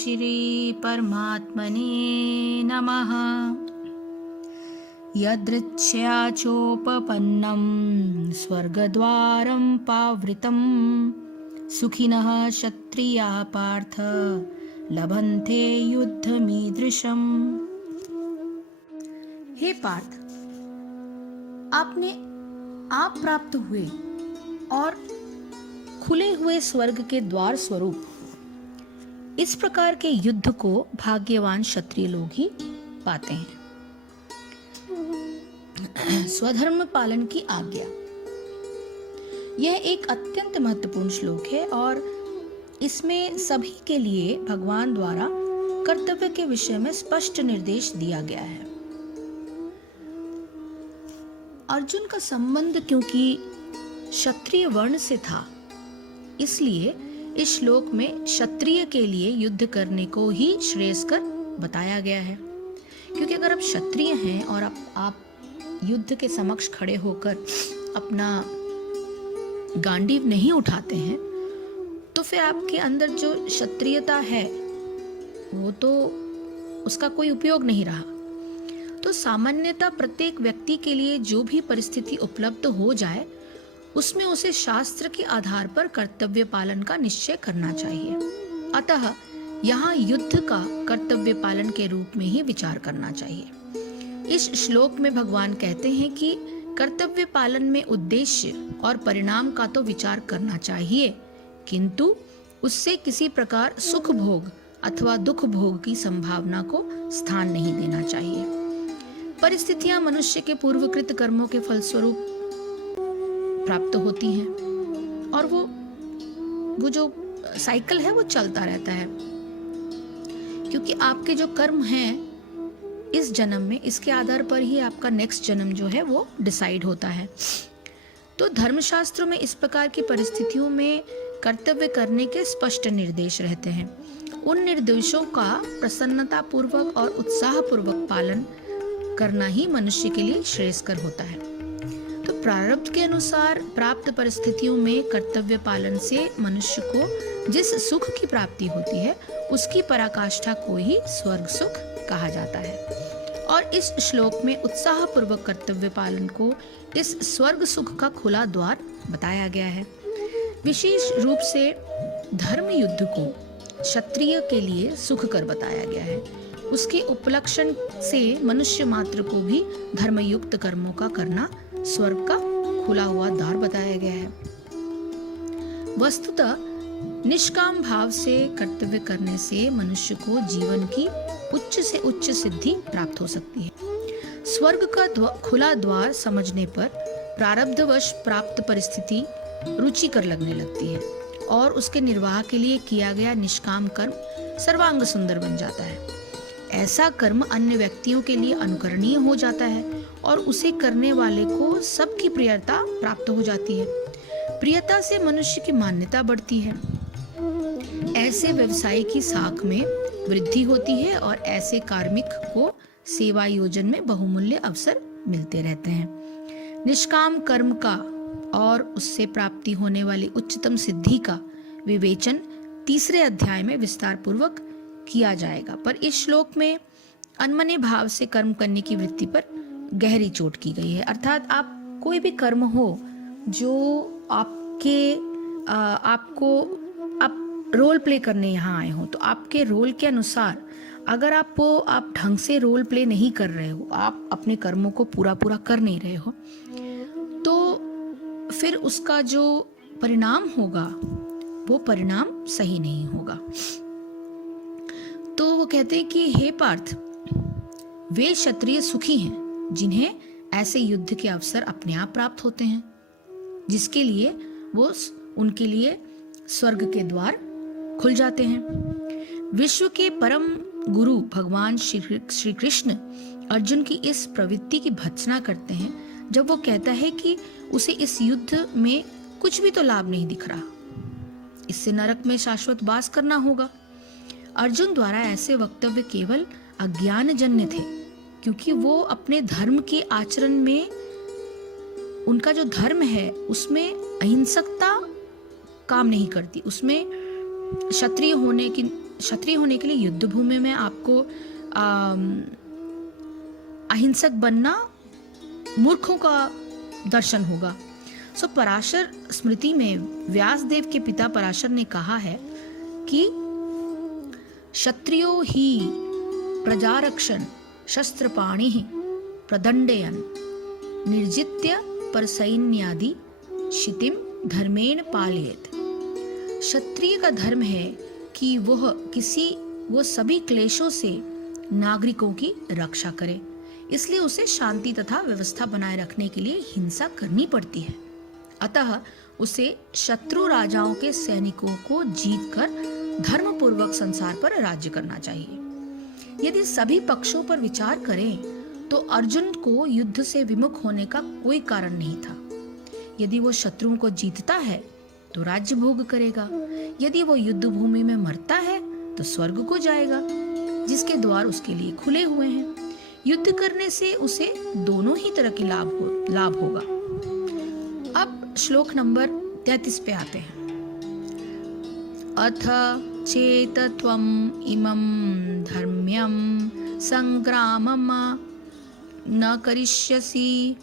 श्री परमात्मने नमः। यदृच्छया चोपपन्नं स्वर्गद्वारं पावृतं सुखिनः क्षत्रिया पार्थ लभन्ते युद्धमीदृशम्। हे पार्थ, आप प्राप्त हुए और खुले हुए स्वर्ग के द्वार स्वरूप इस प्रकार के युद्ध को भाग्यवान क्षत्रिय लोग ही पाते हैं। स्वधर्म पालन की आज्ञा, यह एक अत्यंत महत्वपूर्ण श्लोक है और इसमें सभी के लिए भगवान द्वारा कर्तव्य के विषय में स्पष्ट निर्देश दिया गया है। अर्जुन का संबंध क्योंकि क्षत्रिय वर्ण से था, इसलिए इस श्लोक में क्षत्रिय के लिए युद्ध करने को ही श्रेयस्कर बताया गया है। क्योंकि अगर आप क्षत्रिय हैं और आप युद्ध के समक्ष खड़े होकर अपना गांडीव नहीं उठाते हैं, तो फिर आपके अंदर जो क्षत्रियता है वो तो उसका कोई उपयोग नहीं रहा। तो सामान्यतः प्रत्येक व्यक्ति के लिए जो भी परिस्थिति उपलब्ध हो जाए उसमें उसे शास्त्र के आधार पर कर्तव्य पालन का निश्चय करना चाहिए। अतः यहाँ युद्ध का कर्तव्य पालन के रूप में ही विचार करना चाहिए। इस श्लोक में भगवान कहते हैं कि कर्तव्य पालन में उद्देश्य और परिणाम का तो विचार करना चाहिए, किंतु उससे किसी प्रकार सुख भोग अथवा दुख भोग की संभावना को स्थान नहीं देना चाहिए। परिस्थितियां मनुष्य के पूर्वकृत कर्मों के फलस्वरूप प्राप्त होती हैं और वो जो साइकिल है वो चलता रहता है। क्योंकि आपके जो कर्म हैं इस जन्म में, इसके आधार पर ही आपका नेक्स्ट जन्म जो है वो डिसाइड होता है। तो धर्मशास्त्रों में इस प्रकार की परिस्थितियों में कर्तव्य करने के स्पष्ट निर्देश रहते हैं। उन निर्देशों का प्रसन्नता पूर्वक और उत्साह पूर्वक पालन करना ही मनुष्य के लिए श्रेयस्कर होता है। तो प्रारब्ध के अनुसार प्राप्त परिस्थितियों में कर्तव्य पालन से मनुष्य को जिस सुख की प्राप्ति होती है उसकी पराकाष्ठा को ही स्वर्ग सुख कहा जाता है। और इस श्लोक में उत्साह पूर्वक कर्तव्य पालन को इस स्वर्ग सुख का खुला द्वार बताया गया है। विशेष रूप से धर्म युद्ध को क्षत्रिय के लिए सुख कर बताया गया है। उसके उपलक्षण से मनुष्य मात्र को भी धर्मयुक्त कर्मों का करना स्वर्ग का खुला हुआ द्वार बताया गया है। वस्तुतः निष्काम भाव से कर्तव्य करने से मनुष्य को जीवन की उच्च से उच्च सिद्धि प्राप्त हो सकती है। स्वर्ग का खुला द्वार समझने पर प्रारब्धवश प्राप्त परिस्थिति रुचिकर लगने लगती है और उसके निर्वाह के लिए किया गया निष्काम कर्म सर्वांग सुंदर बन जाता है। ऐसा कर्म अन्य व्यक्तियों के लिए अनुकरणीय हो जाता है और उसे करने वाले को सबकी प्रियता प्राप्त हो जाती है। प्रियता से मनुष्य की मान्यता बढ़ती है। ऐसे व्यवसाय की साख में वृद्धि होती है और ऐसे कार्मिक को सेवा योजन में बहुमूल्य अवसर मिलते रहते हैं। निष्काम कर्म का और उससे प्राप्ति होने वाली उच्चतम सिद्धि का विवेचन तीसरे अध्याय में विस्तार पूर्वक किया जाएगा। पर इस श्लोक में अनमने भाव से कर्म करने की वृत्ति पर गहरी चोट की गई है। अर्थात आप कोई भी कर्म हो जो आप रोल प्ले करने यहाँ आए हो, तो आपके रोल के अनुसार अगर आप ढंग से रोल प्ले नहीं कर रहे हो, आप अपने कर्मों को पूरा कर नहीं रहे हो, तो फिर उसका जो परिणाम होगा वो परिणाम सही नहीं होगा। तो वो कहते हैं कि हे पार्थ, वे क्षत्रिय सुखी हैं जिन्हें ऐसे युद्ध के अवसर अपने आप प्राप्त होते हैं, जिसके लिए उनके लिए स्वर्ग के द्वार खुल जाते हैं। विश्व के परम गुरु भगवान श्री कृष्ण अर्जुन की इस प्रवृत्ति की भर्त्सना करते हैं जब वो कहता है कि उसे इस युद्ध में कुछ भी तो लाभ नहीं दिख रहा, इससे नरक में शाश्वत वास करना होगा। अर्जुन द्वारा ऐसे वक्तव्य केवल अज्ञानजन्य थे, क्योंकि वो अपने धर्म के आचरण में, उनका जो धर्म है उसमें अहिंसकता काम नहीं करती, उसमें क्षत्रिय होने की क्षत्रिय होने के लिए युद्ध भूमि में आपको अहिंसक बनना मूर्खों का दर्शन होगा। सो पराशर स्मृति में व्यासदेव के पिता पराशर ने कहा है कि क्षत्रियो ही प्रजारक्षण शस्त्रपाणि प्रदंडयन निर्जित्य परसैन्यादि क्षितिम धर्मेण पालयेत। क्षत्रिय का धर्म है कि वो सभी क्लेशों से नागरिकों की रक्षा करे, इसलिए उसे शांति तथा व्यवस्था बनाए रखने के लिए हिंसा करनी पड़ती है। अतः उसे शत्रु राजाओं के सैनिकों को जीतकर धर्मपूर्वक संसार पर राज्य करना चाहिए। यदि सभी पक्षों पर विचार करें तो अर्जुन को युद्ध से विमुख होने का कोई कारण नहीं था। यदि वो शत्रुओं को जीतता है तो राज्य भोग करेगा, यदि वो युद्ध भूमि में मरता है तो स्वर्ग को जाएगा, जिसके द्वार उसके लिए खुले हुए हैं। युद्ध करने से उसे दोनों ही तरह के लाभ होगा। अब श्लोक नंबर 33 पे आते हैं। अथ चेतत्वम इमं धर्म्यं संग्रामम न करिष्यसि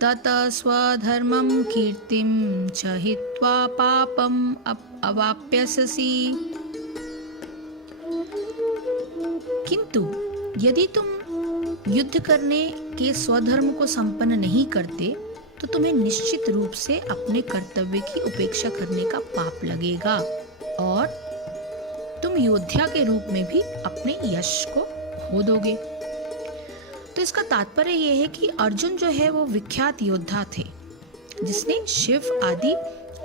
तत स्वधर्मं कीर्तिं च हित्वा पापम अवाप्यसि। किंतु यदि तुम युद्ध करने के स्वधर्म को संपन्न नहीं करते तो तुम्हें निश्चित रूप से अपने कर्तव्य की उपेक्षा करने का पाप लगेगा और तुम योद्धा के रूप में भी अपने यश को खो दोगे। तो इसका तात्पर्य यह है कि अर्जुन जो है वो विख्यात योद्धा थे, जिसने शिव आदि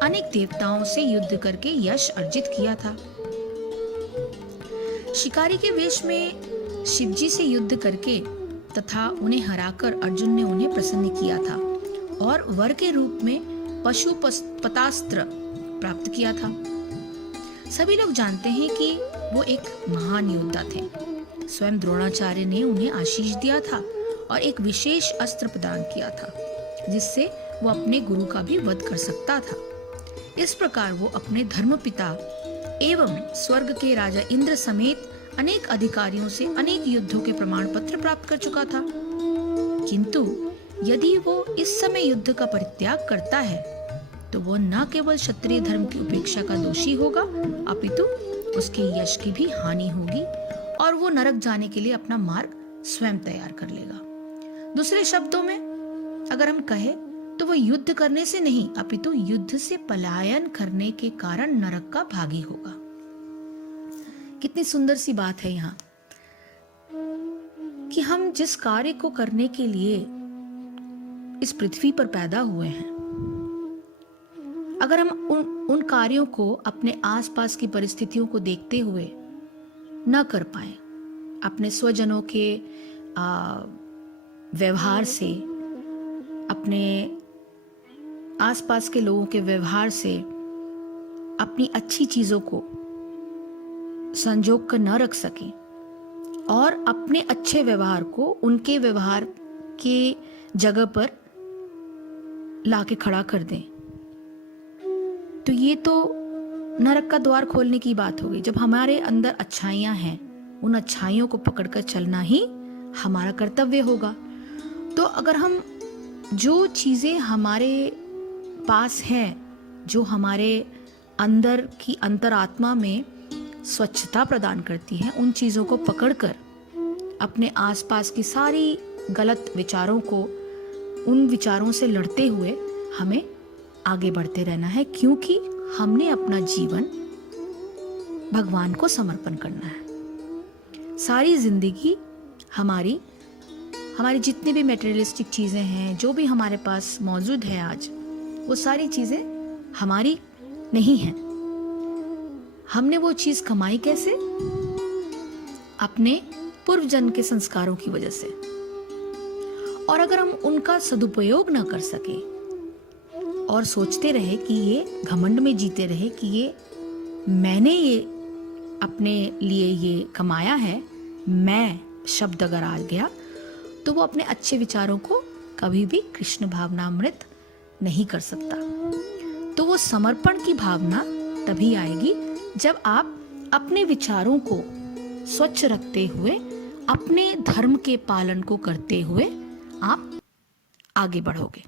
अनेक देवताओं से युद्ध करके यश अर्जित किया था। शिकारी के वेश में शिवजी से युद्ध करके तथा उन्हें हराकर अर्जुन ने उन्हें प्रसन्न किया था और वर के रूप में पशुपतास्त्र प्राप्त किया था। सभी लोग जानते हैं कि वो एक महान योद्धा थे। स्वयं द्रोणाचार्य ने उन्हें आशीष दिया था और एक विशेष अस्त्र प्रदान किया था, जिससे वो अपने गुरु का भी वध कर सकता था। इस प्रकार वो अपने धर्मपिता एवं स्वर्ग के राजा इंद्र समेत अनेक अधिकारियों से अनेक युद्धों के प्रमाण पत्र प्राप्त कर चुका था। किंतु यदि वो इस समय युद्ध का परित्याग करता है तो वो न केवल क्षत्रिय धर्म की उपेक्षा का दोषी होगा, अपितु उसके यश की भी हानि होगी और वो नरक जाने के लिए अपना मार्ग स्वयं तैयार कर लेगा। दूसरे शब्दों में अगर हम कहें तो वो युद्ध करने से नहीं, अपितु युद्ध से पलायन करने के कारण नरक का भागी होगा। कितनी सुंदर सी बात है यहाँ कि हम जिस कार्य को करने के लिए इस पृथ्वी पर पैदा हुए हैं, अगर हम उन कार्यों को अपने आसपास की परिस्थितियों को देखते हुए न कर पाए, अपने स्वजनों के व्यवहार से, अपने आसपास के लोगों के व्यवहार से अपनी अच्छी चीजों को संजोग कर न रख सके और अपने अच्छे व्यवहार को उनके व्यवहार के जगह पर लाके खड़ा कर दें, तो ये तो नरक का द्वार खोलने की बात हो गई। जब हमारे अंदर अच्छाइयां हैं, उन अच्छाइयों को पकड़कर चलना ही हमारा कर्तव्य होगा। तो अगर हम जो चीजें हमारे पास हैं, जो हमारे अंदर की अंतरात्मा में स्वच्छता प्रदान करती हैं, उन चीजों को पकड़कर अपने आसपास की सारी गलत विचारों को, उन विचारों से लड़ते हुए हमें आगे बढ़ते रहना है, क्योंकि हमने अपना जीवन भगवान को समर्पण करना है। सारी जिंदगी हमारी जितनी भी मटेरियलिस्टिक चीजें हैं, जो भी हमारे पास मौजूद है आज, वो सारी चीजें हमारी नहीं हैं। हमने वो चीज कमाई कैसे? अपने पूर्व जन्म के संस्कारों की वजह से। और अगर हम उनका सदुपयोग न कर सके और सोचते रहे कि ये घमंड में जीते रहे कि ये मैंने ये अपने लिए ये कमाया है, मैं शब्द अगर आ गया, तो वो अपने अच्छे विचारों को कभी भी कृष्ण भावनामृत नहीं कर सकता। तो वो समर्पण की भावना तभी आएगी जब आप अपने विचारों को स्वच्छ रखते हुए, अपने धर्म के पालन को करते हुए आप आगे बढ़ोगे।